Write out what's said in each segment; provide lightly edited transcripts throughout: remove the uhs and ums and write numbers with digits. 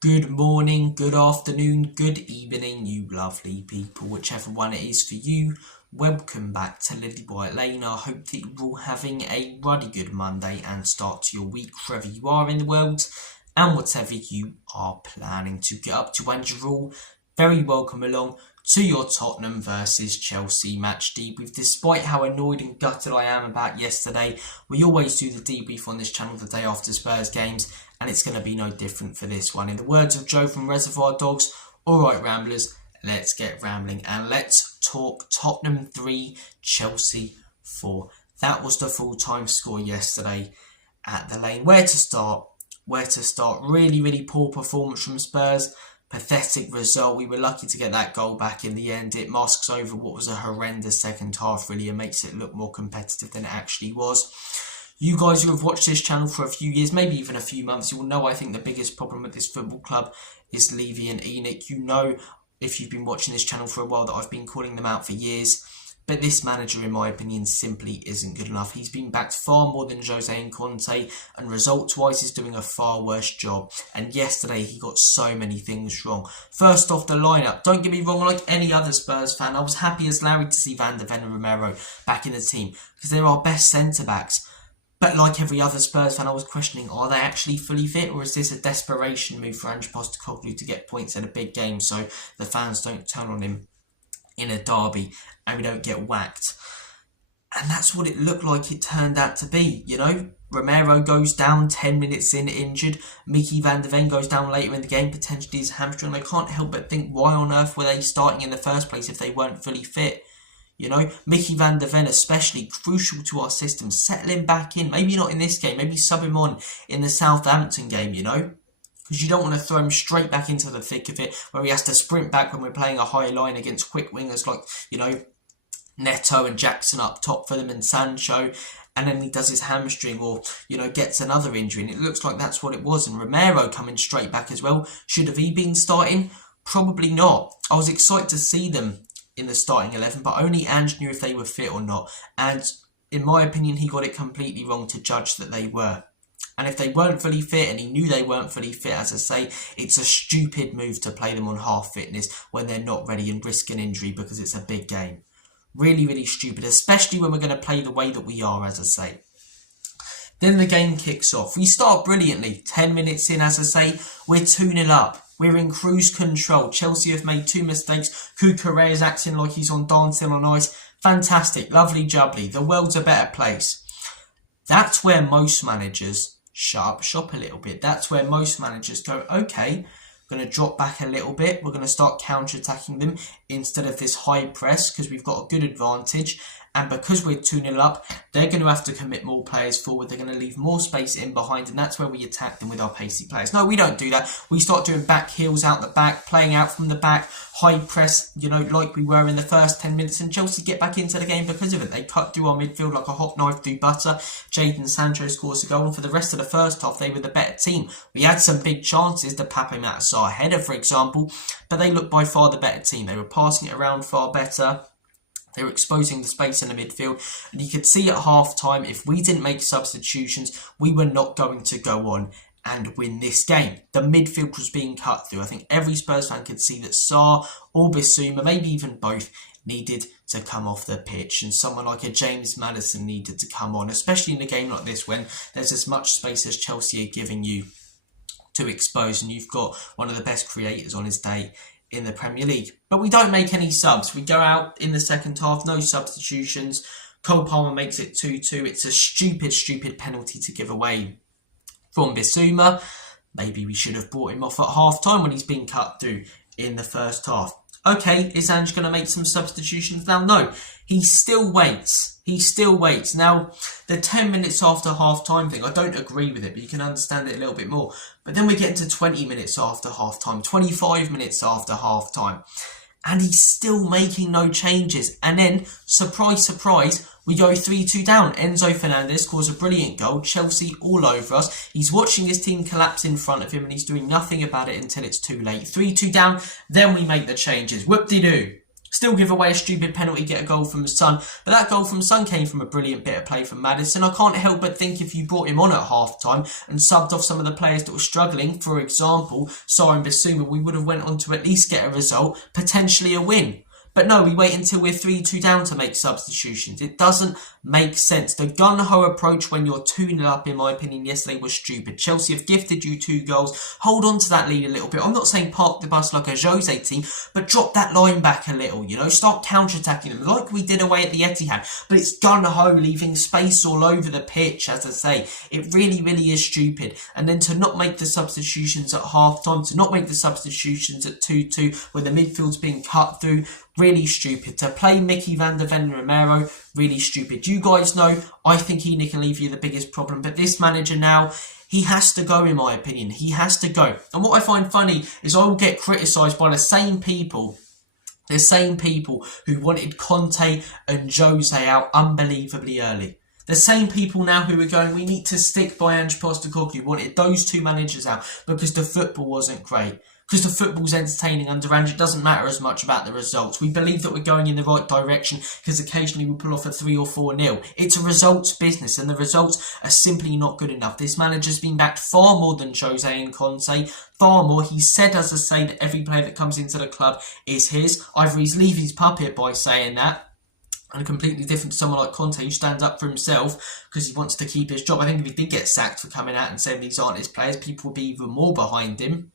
Good morning, good afternoon, good evening, you lovely people, whichever one it is for you. Welcome back to Lilywhite Lane. I hope that you're all having a ruddy good Monday and start to your week wherever you are in the world and whatever you are planning to get up to. And you're all very welcome along to your Tottenham versus Chelsea match debrief. Despite how annoyed and gutted I am about yesterday, we always do the debrief on this channel the day after Spurs games, and it's going to be no different for this one. In the words of Joe from Reservoir Dogs, alright Ramblers, let's get rambling and let's talk Tottenham 3, Chelsea 4. That was the full-time score yesterday at the Lane. Where to start? Really, really poor performance from Spurs. Pathetic result. We were lucky to get that goal back in the end. It masks over what was a horrendous second half really and makes it look more competitive than it actually was. You guys who have watched this channel for a few years, maybe even a few months, you will know I think the biggest problem with this football club is Levy and Enoch. You know, if you've been watching this channel for a while, that I've been calling them out for years. But this manager, in my opinion, simply isn't good enough. He's been backed far more than Jose and Conte, and results-wise, he's doing a far worse job. And yesterday, he got so many things wrong. First off, the lineup. Don't get me wrong, like any other Spurs fan, I was happy as Larry to see Van der Ven and Romero back in the team, because they're our best centre-backs. But like every other Spurs fan, I was questioning, are they actually fully fit, or is this a desperation move for Ange to get points in a big game so the fans don't turn on him in a derby and we don't get whacked? And that's what it looked like it turned out to be, you know. Romero goes down 10 minutes in injured. Mickey Van der Ven goes down later in the game, potentially his hamstring. I can't help but think, why on earth were they starting in the first place if they weren't fully fit? You know, Mickey Van der Ven especially crucial to our system. Settle him back in. Maybe not in this game. Maybe sub him on in the Southampton game, you know. Because you don't want to throw him straight back into the thick of it where he has to sprint back when we're playing a high line against quick wingers like, you know, Neto and Jackson up top for them and Sancho. And then he does his hamstring or, you know, gets another injury. And it looks like that's what it was. And Romero coming straight back as well. Should have he been starting? Probably not. I was excited to see them in the starting 11, but only Ange knew if they were fit or not. And in my opinion, he got it completely wrong to judge that they were. And if they weren't fully fit, and he knew they weren't fully fit, as I say, it's a stupid move to play them on half fitness when they're not ready and risk an injury because it's a big game. Really, really stupid, especially when we're going to play the way that we are, as I say. Then the game kicks off. We start brilliantly. 10 minutes in, as I say, we're 2-0 up. We're in cruise control. Chelsea have made 2 mistakes. Cucurella is acting like he's on dancing on ice. Fantastic. Lovely jubbly. The world's a better place. That's where most managers shut up shop a little bit. That's where most managers go, okay, we're going to drop back a little bit. We're going to start counter-attacking them instead of this high press because we've got a good advantage. And because we're 2-0 up, they're going to have to commit more players forward. They're going to leave more space in behind, and that's where we attack them with our pacey players. No, we don't do that. We start doing back heels out the back, playing out from the back, high press, you know, like we were in the first 10 minutes, and Chelsea get back into the game because of it. They cut through our midfield like a hot knife through butter. Jadon Sancho scores a goal, and for the rest of the first half, they were the better team. We had some big chances, the Pape Matar header, for example, but they looked by far the better team. They were passing it around far better. They were exposing the space in the midfield. And you could see at half-time, if we didn't make substitutions, we were not going to go on and win this game. The midfield was being cut through. I think every Spurs fan could see that Sarr or Bissouma, maybe even both, needed to come off the pitch. And someone like a James Maddison needed to come on, especially in a game like this when there's as much space as Chelsea are giving you to expose. And you've got one of the best creators on his day in the Premier League. But we don't make any subs. We go out in the second half, no substitutions. Cole Palmer makes it 2-2. It's a stupid, stupid penalty to give away from Bissouma. Maybe we should have brought him off at half-time when he's been cut through in the first half. Okay, is Ange going to make some substitutions now? No, he still waits. He still waits. Now, the 10 minutes after half-time thing, I don't agree with it, but you can understand it a little bit more. But then we get into 20 minutes after half-time, 25 minutes after half-time, and he's still making no changes. And then, surprise, surprise, we go 3-2 down. Enzo Fernandez scores a brilliant goal. Chelsea all over us. He's watching his team collapse in front of him and he's doing nothing about it until it's too late. 3-2 down, then we make the changes. Whoop-de-doo. Still give away a stupid penalty, get a goal from Son. But that goal from Son came from a brilliant bit of play from Maddison. I can't help but think if you brought him on at half-time and subbed off some of the players that were struggling, for example, Sarr and Bissouma, we would have went on to at least get a result, potentially a win. But no, we wait until we're 3-2 down to make substitutions. It doesn't make sense. The gun-ho approach when you're 2-0 up, in my opinion, yesterday was stupid. Chelsea have gifted you 2 goals. Hold on to that lead a little bit. I'm not saying park the bus like a Jose team, but drop that line back a little, you know. Start counter-attacking them like we did away at the Etihad. But it's gun-ho, leaving space all over the pitch, as I say. It really, really is stupid. And then to not make the substitutions at half-time, to not make the substitutions at 2-2, when the midfield's being cut through, really stupid. To play Mickey van der Ven and Romero, really stupid. You guys know, I think Nick and Levy are the biggest problem. But this manager now, he has to go, in my opinion. He has to go. And what I find funny is I will get criticised by the same people who wanted Conte and Jose out unbelievably early. The same people now who are going, we need to stick by Ange Postecoglou, wanted those 2 managers out because the football wasn't great. Because the football's entertaining under Ange, it doesn't matter as much about the results. We believe that we're going in the right direction because occasionally we pull off a 3 or 4-0. It's a results business and the results are simply not good enough. This manager's been backed far more than Jose and Conte. Far more. He said, as I say, that every player that comes into the club is his. Either he's Levy's puppet by saying that, and completely different to someone like Conte who stands up for himself because he wants to keep his job. I think if he did get sacked for coming out and saying these aren't his players, people would be even more behind him.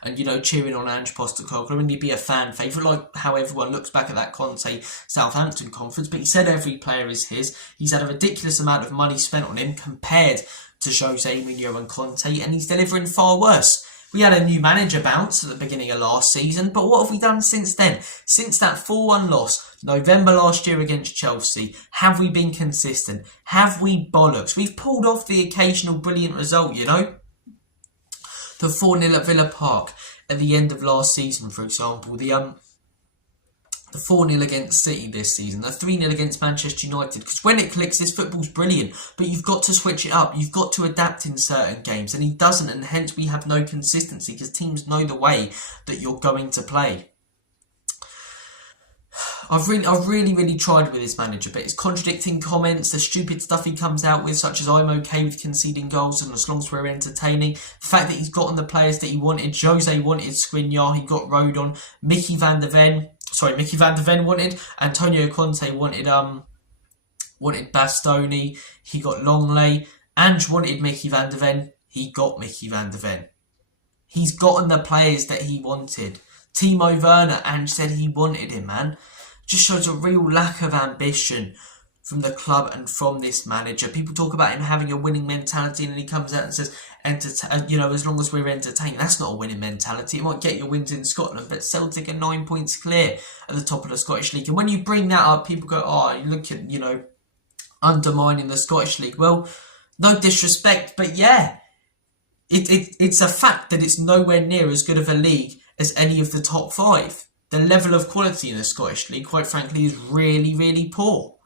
And, you know, cheering on Ange Postecoglou, and he'd be a fan favourite, like how everyone looks back at that Conte Southampton conference. But he said every player is his. He's had a ridiculous amount of money spent on him compared to Jose Mourinho and Conte, and he's delivering far worse. We had a new manager bounce at the beginning of last season, but what have we done since then? Since that 4-1 loss, November last year against Chelsea, have we been consistent? Have we bollocks? We've pulled off the occasional brilliant result, you know? The 4-0 at Villa Park at the end of last season, for example. The 4-0 against City this season. The 3-0 against Manchester United. Because when it clicks, this football's brilliant. But you've got to switch it up. You've got to adapt in certain games. And he doesn't. And hence we have no consistency. Because teams know the way that you're going to play. I've really tried with this manager, but it's contradicting comments, the stupid stuff he comes out with, such as I'm okay with conceding goals and as long as we're entertaining. The fact that he's gotten the players that he wanted. Jose wanted Skriniar, he got Rodon. Mickey van der Ven wanted. Antonio Conte wanted Bastoni, he got Longley. Ange wanted Mickey van der Ven, he got Mickey van der Ven. He's gotten the players that he wanted. Timo Werner, Ange said he wanted him, man. Just shows a real lack of ambition from the club and from this manager. People talk about him having a winning mentality, and then he comes out and says, as long as we're entertaining. That's not a winning mentality. It might get your wins in Scotland, but Celtic are 9 points clear at the top of the Scottish League. And when you bring that up, people go, oh, you look at, undermining the Scottish League. Well, no disrespect, but yeah, it's a fact that it's nowhere near as good of a league as any of the top 5. The level of quality in the Scottish League, quite frankly, is really, really poor.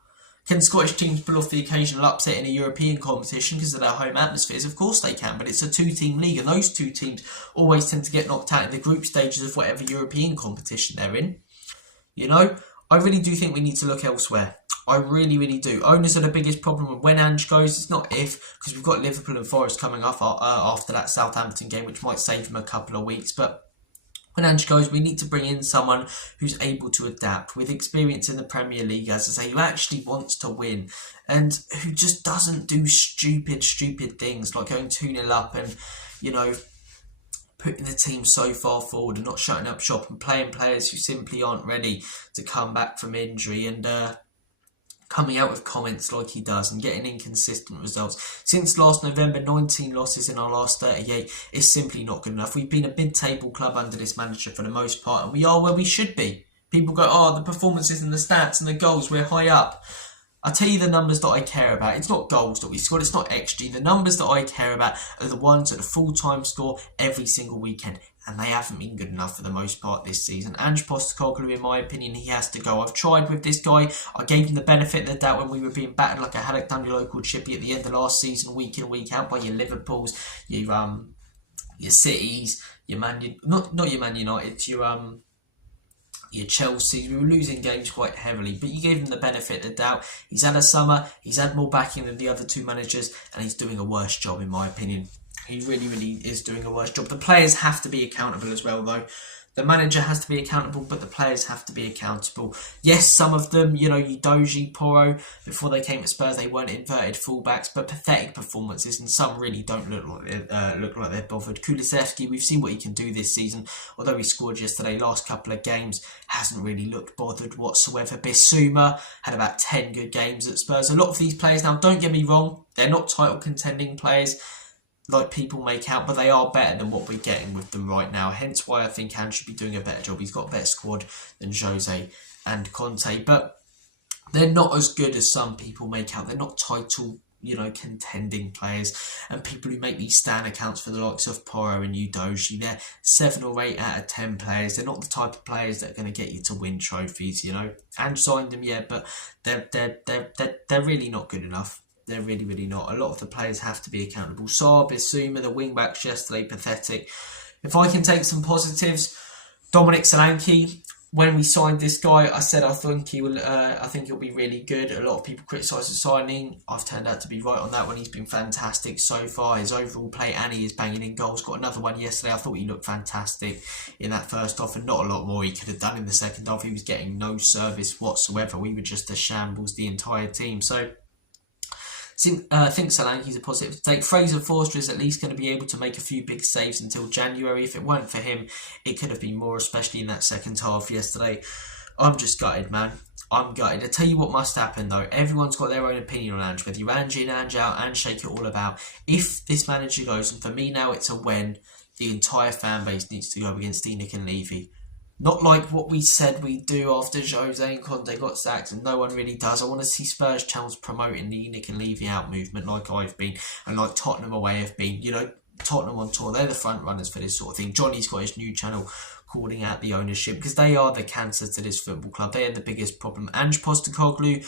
Can Scottish teams pull off the occasional upset in a European competition because of their home atmospheres? Of course they can, but it's a 2-team league, and those 2 teams always tend to get knocked out in the group stages of whatever European competition they're in. I really do think we need to look elsewhere. I really, really do. Owners are the biggest problem when Ange goes. It's not if, because we've got Liverpool and Forest coming up after that Southampton game, which might save him a couple of weeks, but when Ange goes, we need to bring in someone who's able to adapt, with experience in the Premier League, as I say, who actually wants to win, and who just doesn't do stupid things like going 2-0 up and, putting the team so far forward and not shutting up shop and playing players who simply aren't ready to come back from injury and coming out with comments like he does and getting inconsistent results. Since last November, 19 losses in our last 38 is simply not good enough. We've been a mid-table club under this manager for the most part, and we are where we should be. People go, oh, the performances and the stats and the goals, we're high up. I'll tell you the numbers that I care about. It's not goals that we scored, it's not XG. The numbers that I care about are the ones at the full-time score every single weekend. And they haven't been good enough for the most part this season. Ange Postecoglou, in my opinion, he has to go. I've tried with this guy. I gave him the benefit of the doubt when we were being battered like a haddock down your local chippy at the end of last season, week in, week out, by your Liverpools, your Cities, your not your Man United, your your Chelsea. We were losing games quite heavily, but you gave him the benefit of the doubt. He's had a summer, he's had more backing than the other two managers, and he's doing a worse job in my opinion. He really, really is doing a worse job. The players have to be accountable as well though. The manager has to be accountable, but the players have to be accountable. Yes, some of them, you know, Udogie, Porro, before they came to Spurs, they weren't inverted fullbacks, but pathetic performances, and some really don't look like they're bothered. Kulusevski, we've seen what he can do this season. Although he scored yesterday, last couple of games, hasn't really looked bothered whatsoever. Bissouma had about 10 good games at Spurs. A lot of these players, now don't get me wrong, they're not title contending players like people make out, but they are better than what we're getting with them right now. Hence why I think Ange should be doing a better job. He's got a better squad than Jose and Conte, but they're not as good as some people make out. They're not title, you know, contending players. And people who make these stand accounts for the likes of Porro and Udogie, they're 7 or 8 out of 10 players. They're not the type of players that are going to get you to win trophies, you know. Ange signed them, yeah, but they're really not good enough. They're really, really not. A lot of the players have to be accountable. Saar, Bissouma, the wing-backs yesterday, pathetic. If I can take some positives, Dominic Solanke, when we signed this guy, I said I think he'll be really good. A lot of people criticise the signing. I've turned out to be right on that one. He's been fantastic so far. His overall play, and he is banging in goals. Got another one yesterday. I thought he looked fantastic in that first half, and not a lot more he could have done in the second half. He was getting no service whatsoever. We were just a shambles, the entire team. So I think Solanke's a positive to take. Fraser Forster is at least going to be able to make a few big saves until January. If it weren't for him, it could have been more, especially in that second half yesterday. I'm just gutted, man. I'm gutted. I tell you what must happen, though. Everyone's got their own opinion on Ange. Whether you're Ange in, Ange out, Ange shake it all about. If this manager goes, and for me now it's a when, the entire fan base needs to go against ENIC and Levy. Not like what we said we'd do after Jose and Conte got sacked, and no one really does. I want to see Spurs channels promoting the ENIC and Levy out movement like I've been, and like Tottenham away have been. You know, Tottenham on tour, they're the front runners for this sort of thing. Johnny's got his new channel calling out the ownership, because they are the cancer to this football club. They are the biggest problem. Ange Postecoglou,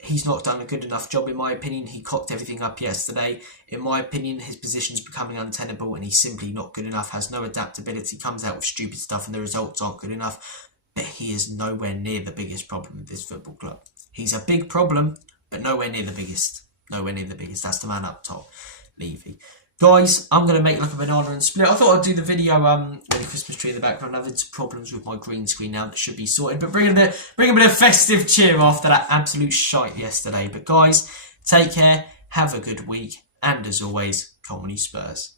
he's not done a good enough job in my opinion. He cocked everything up yesterday. In my opinion, his position's becoming untenable, and he's simply not good enough, has no adaptability, comes out with stupid stuff, and the results aren't good enough. But he is nowhere near the biggest problem of this football club. He's a big problem, but nowhere near the biggest. Nowhere near the biggest. That's the man up top, Levy. Guys, I'm going to make like a banana and split. I thought I'd do the video with the Christmas tree in the background. I've had some problems with my green screen now that should be sorted. But bring a bit of festive cheer after that absolute shite yesterday. But guys, take care, have a good week, and as always, come on you Spurs.